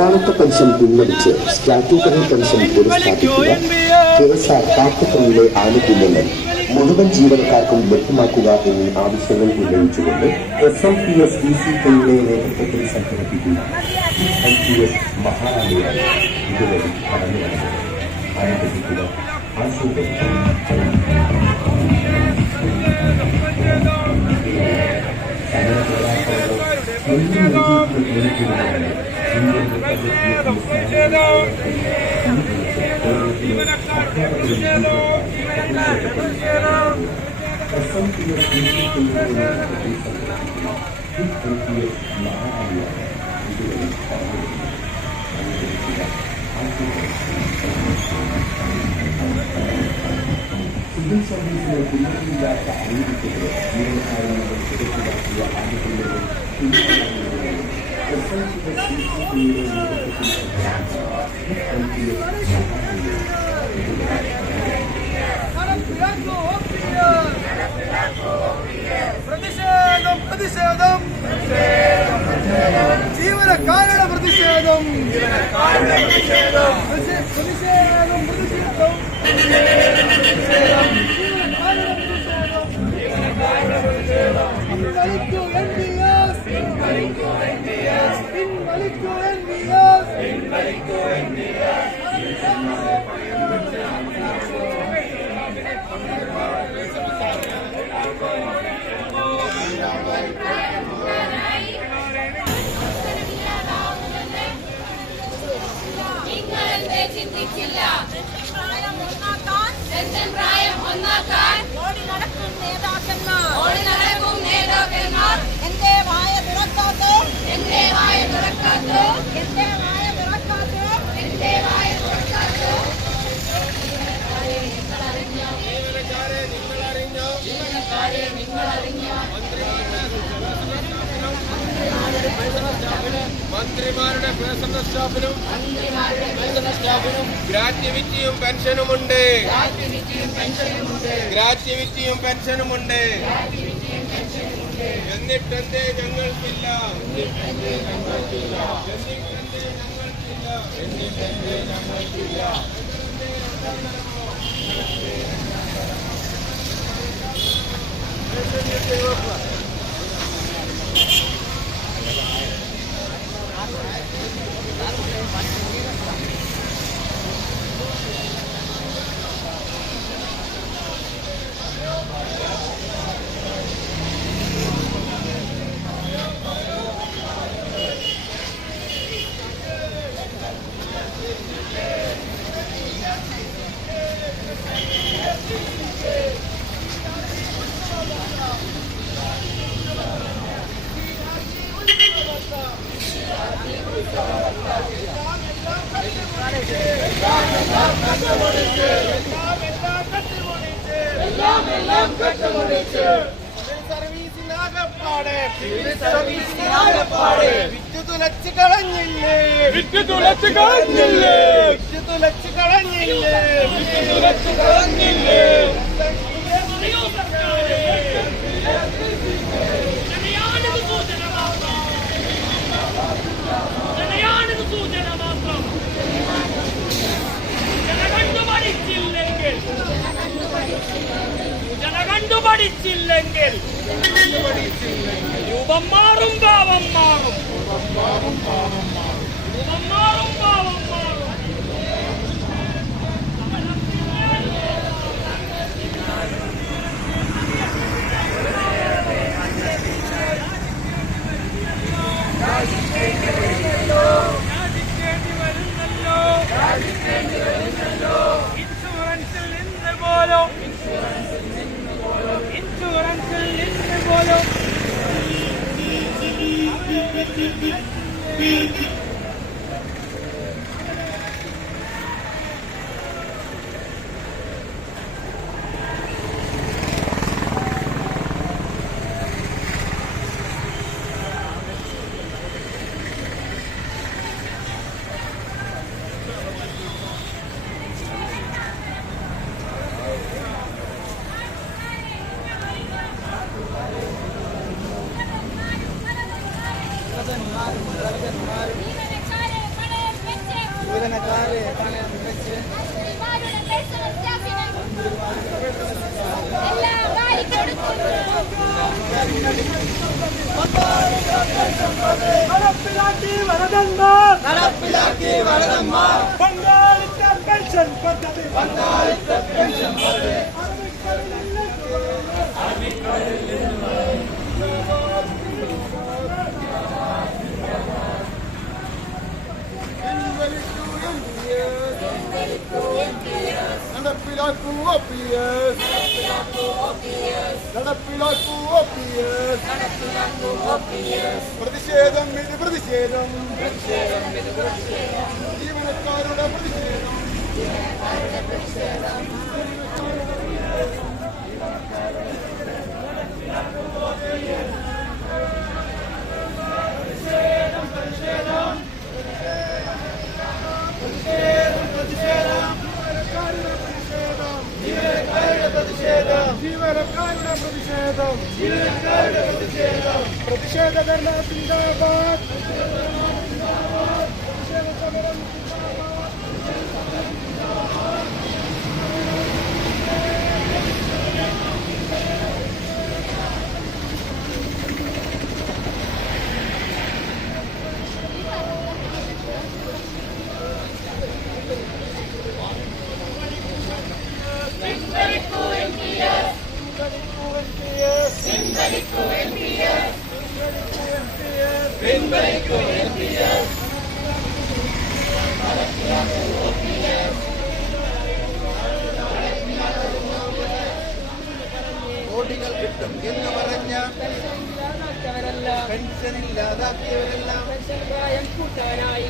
മുൻകാലത്തെ pension പിൻവലിച്ച് statutory pension പുനഃസ്ഥാപിക്കുക, KSR കാപ്പുകളിലെ ആനുകൂല്യങ്ങൾ മുഴുവൻ ജീവനക്കാർക്കും ലഭ്യമാക്കുക എന്നീ ആവശ്യങ്ങൾ ഉന്നയിച്ചുകൊണ്ട് SMPS DCKയുടെ നേതൃത്വത്തിൽ സംഘടിപ്പിക്കുന്ന SMPS മഹാറാലിയാണ് ഇതുവഴി കടന്നു വന്നത്. അനുഭവിക്കുക, ആസ്വദിക്കുക. സിവിൽ സർവീസിലെ പിന്തുണയില്ലാത്ത അനീതിക്കെതിരെ ജീവനക്കാരുടെ സുരക്ഷിതാക്കിയ ആനുകൂല്യങ്ങൾ പ്രതിഷേധം ജീവനക്കാരുടെ പ്രതിഷേധം ഓടി നടക്കും നേതാക്കന്മാർ എന്റെ വായ തുറക്കാത്തോ മന്ത്രിമാരുടെ പേഴ്സണൽ സ്റ്റാഫിനും ഗ്രാറ്റുവിറ്റിയും പെൻഷനുമുണ്ട്. എന്നിട്ടെന്തേ ഞങ്ങൾക്കില്ല? വിറ്റുതുലച്ച് കളഞ്ഞില്ലേ? പഠിച്ചില്ലെങ്കിൽ രൂപം മാറും, ഭാവം മാറും. ഇൻഷുറൻസിൽ നിന്ന് പോലും നടപ്പിലാക്കി വരദന്മാർ പങ്കാളിത്ത പെൻഷൻ പദ്ധതി നടപ്പിലാക്കൂ OPS. നടപ്പിലാക്കൂ OPS. പ്രതിഷേധം ഇത് പ്രതിഷേധം ജീവനക്കാരുടെ പ്രതിഷേധം ജീവനക്കാരുടെ പ്രതിഷേധം പ്രതിഷേധ ധർണ സിന്ദാബാദ് പ്രതിഷേധ സമരം കോടികൾ കിട്ടും എന്ന് പറഞ്ഞ പെൻഷൻ ഇല്ലാതാക്കിയവരെല്ലാം പെൻഷൻ പ്രായം കൂട്ടാനായി